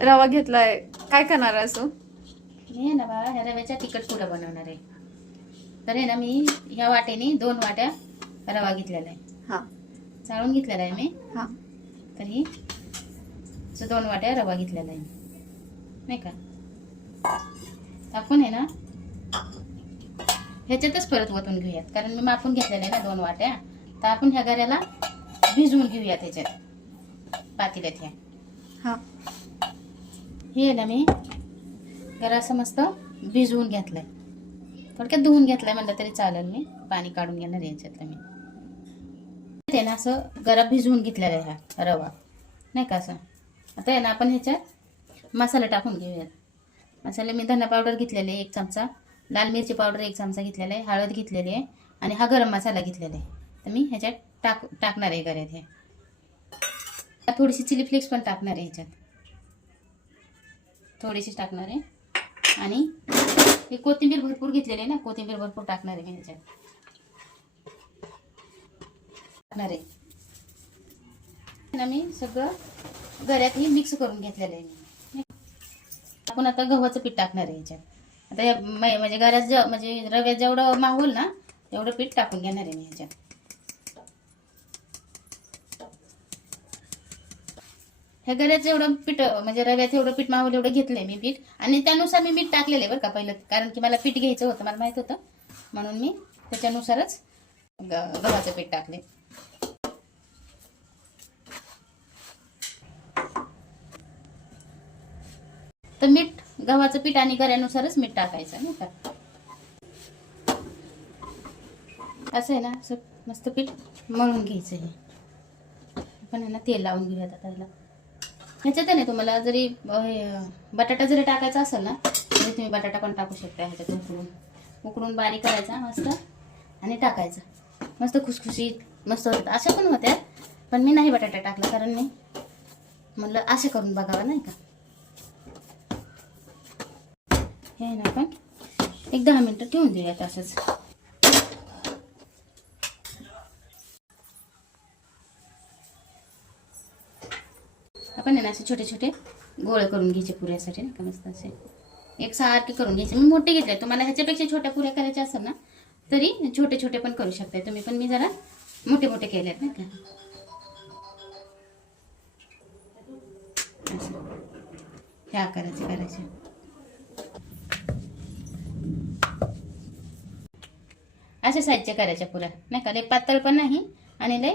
रवा घेतलाय, काय करणार आहे असं? मी आहे ना बाळा ह्या रव्याच्या तिखट पुऱ्या बनवणार आहे. तर आहे ना मी ह्या वाटेने 2 वाट्या रवा घेतलेला आहे. हा चाळून घेतलेला आहे मी. हा तर ही 2 वाट्या रवा घेतलेला आहे नाही का. आपण आहे ना ह्याच्यातच परत ओतून घेऊयात, कारण मी मापून घेतलेलं आहे ना 2 वाट्या. तर आपण ह्या गऱ्याला भिजवून घेऊयात ह्याच्यात पातेल्यात. ह्या हा हे आहे ना मी गरा असं मस्त भिजवून घेतलंय, थोडक्यात धुवून घेतलंय म्हणलं तरी चालेल. मी पाणी काढून घेणार याच्यातलं. मी ते ना असं गरा भिजवून घेतलेला आहे हा रवा नाही का. असं आता आहे ना आपण ह्याच्यात मसाला टाकून घेऊयात. मसाले मी धना पावडर घेतलेले 1 चमचा, लाल मिरची पावडर 1 चमचा घेतलेला आहे, हळद घेतलेली आहे आणि हा गरम मसाला घेतलेला आहे. तर मी ह्याच्यात टाकणार आहे गऱ्यात. हे थोडीशी चिली फ्लेक्स पण टाकणार आहे ह्याच्यात, थोडीशी टाकणार आहे. आणि हे कोथिंबीर भरपूर घेतलेली आहे ना, कोथिंबीर भरपूर टाकणार आहे मी ह्याच्यात. टाकणार आहे ना मी सगळं गऱ्यात मिक्स करून घेतलेलं आहे. आपण आता गव्हाचं पीठ टाकणार आहे ह्याच्यात. आता या म्हणजे गऱ्यात म्हणजे रव्यात जेवढं मावल ना तेवढं पीठ टाकून घेणार आहे मी ह्याच्यात. ह्या गऱ्यात जेवढं पीठ म्हणजे रव्यात एवढं पीठ मावलं एवढं घेतलंय मी पीठ. आणि त्यानुसार मी मीठ टाकलेलं आहे बरं का पहिलं, कारण की मला पीठ घ्यायचं होतं, मला माहित होतं, म्हणून मी त्याच्यानुसारच गव्हाचं पीठ टाकले. तर मीठ गव्हाचं पीठ आणि गऱ्यानुसारच मीठ टाकायचं नाही का. असं आहे ना, असं मस्त पीठ मळून घ्यायचं. हे आपण आहे ना तेल लावून घेऊयात आता त्याला. ह्याच्यात नाही तुम्हाला जरी बटाटा जरी टाकायचा असेल ना तरी तुम्ही बटाटा पण टाकू शकता. ह्याच्यात उकडून बारीक करायचा मस्त आणि टाकायचा. मस्त खुसखुशीत मस्त होतात. अशा पण होत्या, पण मी नाही बटाटा टाकला, कारण मी म्हणलं असं करून बघावं नाही का. हे ना आपण 10 मिनिटं ठेवून देऊयात असंच. आपण आहे ना असे छोटे छोटे गोळे करून घ्यायचे पुऱ्यासाठी नाही का. मस्त असे एकसारखे करून घ्यायचे. मी मोठे घेतले, तुम्हाला ह्याच्यापेक्षा छोट्या पुऱ्या करायच्या असेल ना तरी छोटे छोटे पण करू शकताय तुम्ही, पण मी जरा मोठे मोठे केलेत नाही का. असं ह्या आकाराचे करायचे. अशा साईजच्या करायच्या पुऱ्या नाही का. लय पातळ पण नाही आणि लय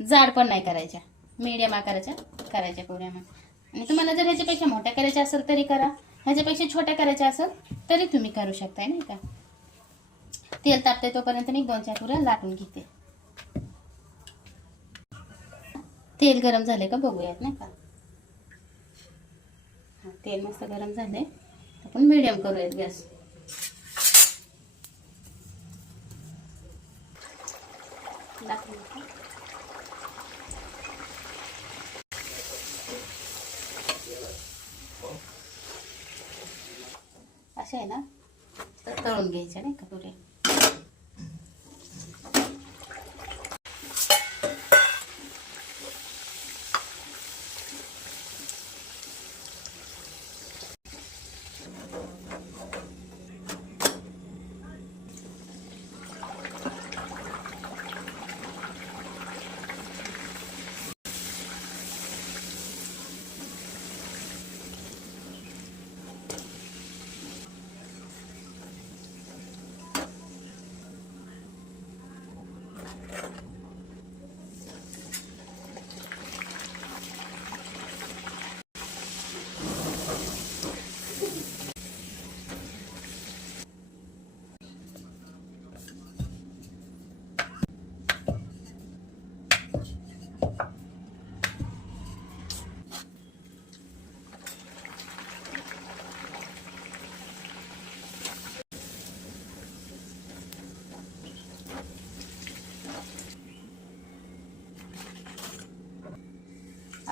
जाड पण नाही करायच्या, मीडियम आकाराच्या करायच्या पुऱ्या. आणि तुम्हाला जर ह्याच्यापेक्षा मोठ्या करायच्या असेल तरी करा, ह्याच्यापेक्षा छोट्या करायच्या असेल तरी तुम्ही करू शकताय नाही का. तेल तापते तोपर्यंत मी 2-4 पुऱ्या लाटून घेते. तेल गरम झाले का बघूयात नाही का. हा तेल मस्त गरम झाले, आपण मीडियम करूयात गॅस. असे आहे ना तर तळून घ्यायचे नाही का पुऱ्या.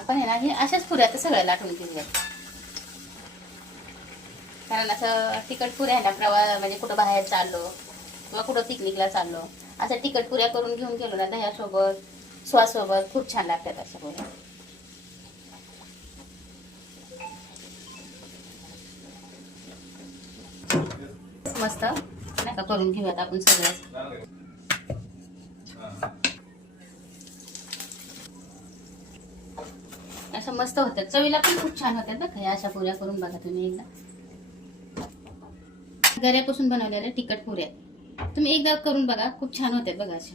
आपण आहे ना हे अशाच पुऱ्या आता सगळ्या लाटून घेऊयात. कारण असं तिखट पुऱ्या आहे ना प्रवास म्हणजे कुठं बाहेर चाललो किंवा कुठं पिकनिकला चाललो, असं तिखट पुऱ्या करून घेऊन गेलो ना दह्यासोबत सॉससोबत खूप छान लागतात अशा पुऱ्या. मस्त नाही का करून घेऊयात आपण सगळं. असं मस्त होतात, चवीला पण खूप छान होतात बरं का. अशा पुऱ्या करून बघा तुम्ही एकदा. गऱ्यापासून बनवलेल्या तिखट पुऱ्या तुम्ही एकदा करून बघा, खूप छान होतात बघा. अशा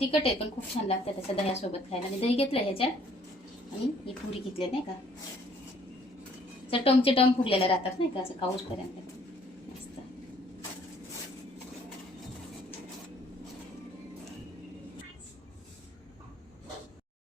तिखट आहे पण खूप छान लागतात असं दह्यासोबत खायला. मी दही घेतलं ह्याच्यात आणि ही पुरी घेतली नाही का. टमचे टम फुगलेल्या राहतात नाही का असं खाऊसपर्यंत.